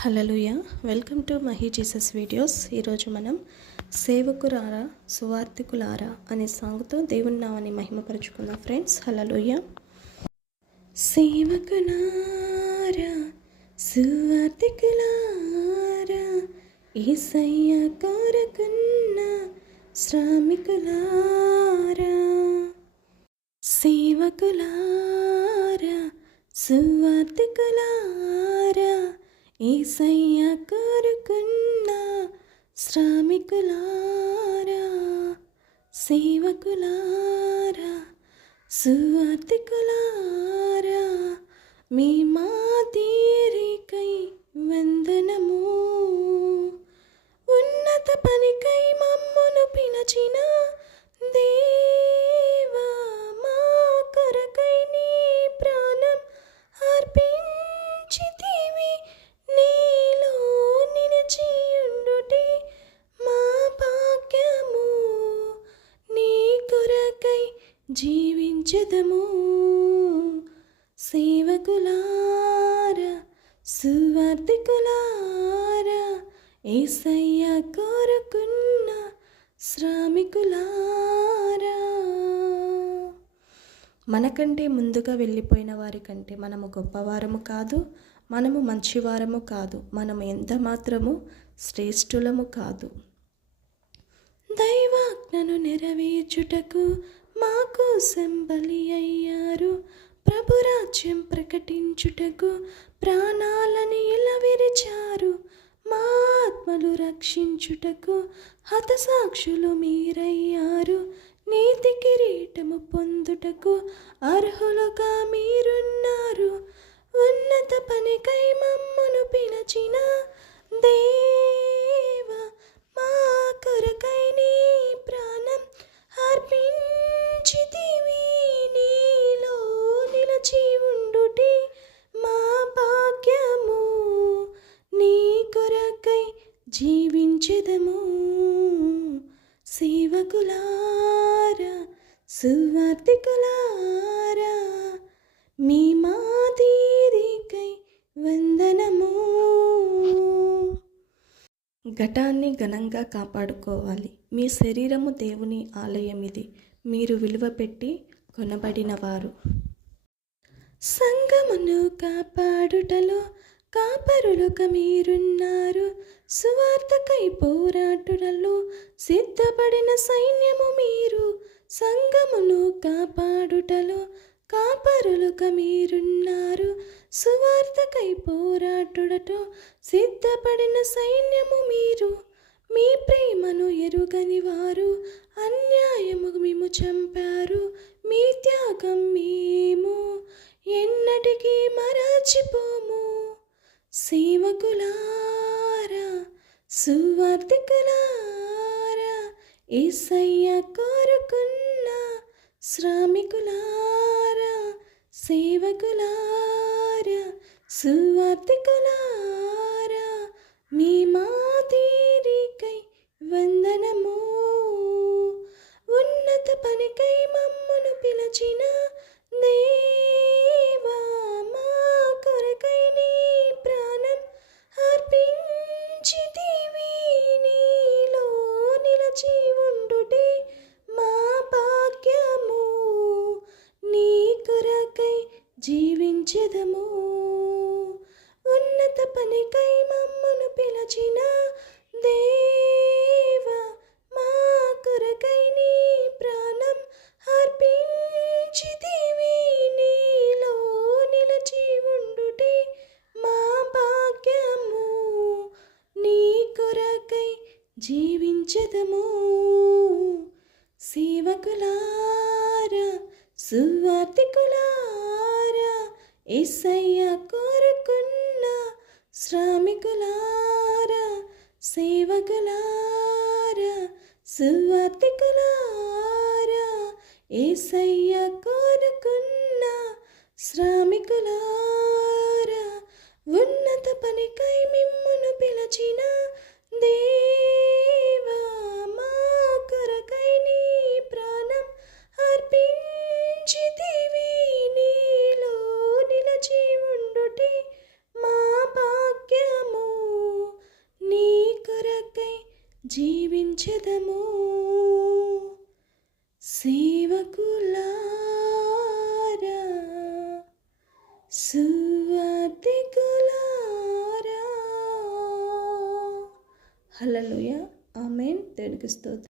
Hallelujah welcome to Mahi Jesus videos. ఈరోజు మనం సేవకురారా సువార్థికులారా అనే సాంగ్తో దేవుని నామని మహిమపరుచుకుందాం ఫ్రెండ్స్. హలలుయ సేవకులారా సువార్థికులారా ఈసయ్య కోరకున్న శ్రామికులారా. సేవకులారా సువార్థికులారా ఏసయ్య కోరుకున్న శ్రామికులారా సేవకులారా సువార్థికులారా మీ మా తీరికై వందనము. ఉన్నత పనికై మమ్మ సేవకులారా సువార్థికులారా ఏసయ్య కోరుకున్న శ్రామికులారా. మనకంటే ముందుగా వెళ్ళిపోయిన వారి కంటే మనము గొప్పవారము కాదు మనము మంచివారము కాదు మనము ఎంత మాత్రము శ్రేష్ఠులము కాదు. దైవాజ్ఞను నెరవేర్చుటకు మా కోసం బలి అయ్యా. ప్రభురాజ్యం ప్రకటించుటకు ప్రాణాలని ఇలా విరిచారు. మా ఆత్మలు రక్షించుటకు హతసాక్షులు మీరయ్యారు. నీతి కిరీటము పొందుటకు అర్హులుగా మీరున్నారు. ఉన్నత పనికై మమ్మను సేవకులారా సువార్థికులారా మీ మాదిరికై వందనము. ఘటాన్ని ఘనంగా కాపాడుకోవాలి. మీ శరీరము దేవుని ఆలయం ఇది. మీరు విలువ పెట్టి కొనబడినవారు. సంగమును కాపాడుటలో కాపరులుక మీరున్నారు సువార్తకై పోరాటులలో సిద్ధపడిన సైన్యము మీరు. సంగమును కాపాడుటలో కాపరులుక మీరున్నారు సువార్తకై పోరాటుడటో సిద్ధపడిన సైన్యము మీరు. మీ ప్రేమను ఎరుగని వారు అన్యాయము మేము చంపారు. మీ త్యాగం మేము. ఎన్నటికీ మరచిపోము. సేవకులారా సువార్థికులారా ఏసయ్య కోరుకున్న శ్రామికులారా సేవకులారా సువార్థికులారా. పనికై మమ్మను పిలచిన దేవ మా కొరకై నీ ప్రాణం అర్పించితివి. నీలో నిలచి ఉండుటే మా భాగ్యము నీ కొరకై జీవించదము. సేవకులారా సువార్థికులారా ఏసయ్య కోరు శ్రామికులారా సేవకులారా సువార్థికులారా ఏసయ్య కోరుకున్న శ్రామికులారా ఉన్నత పనికై మిమ్మును పిలచిన జీవించదము. సేవకులారా సువార్తికులారా హలలుయ ఆమెన్. దేవునికి స్తోత్రం.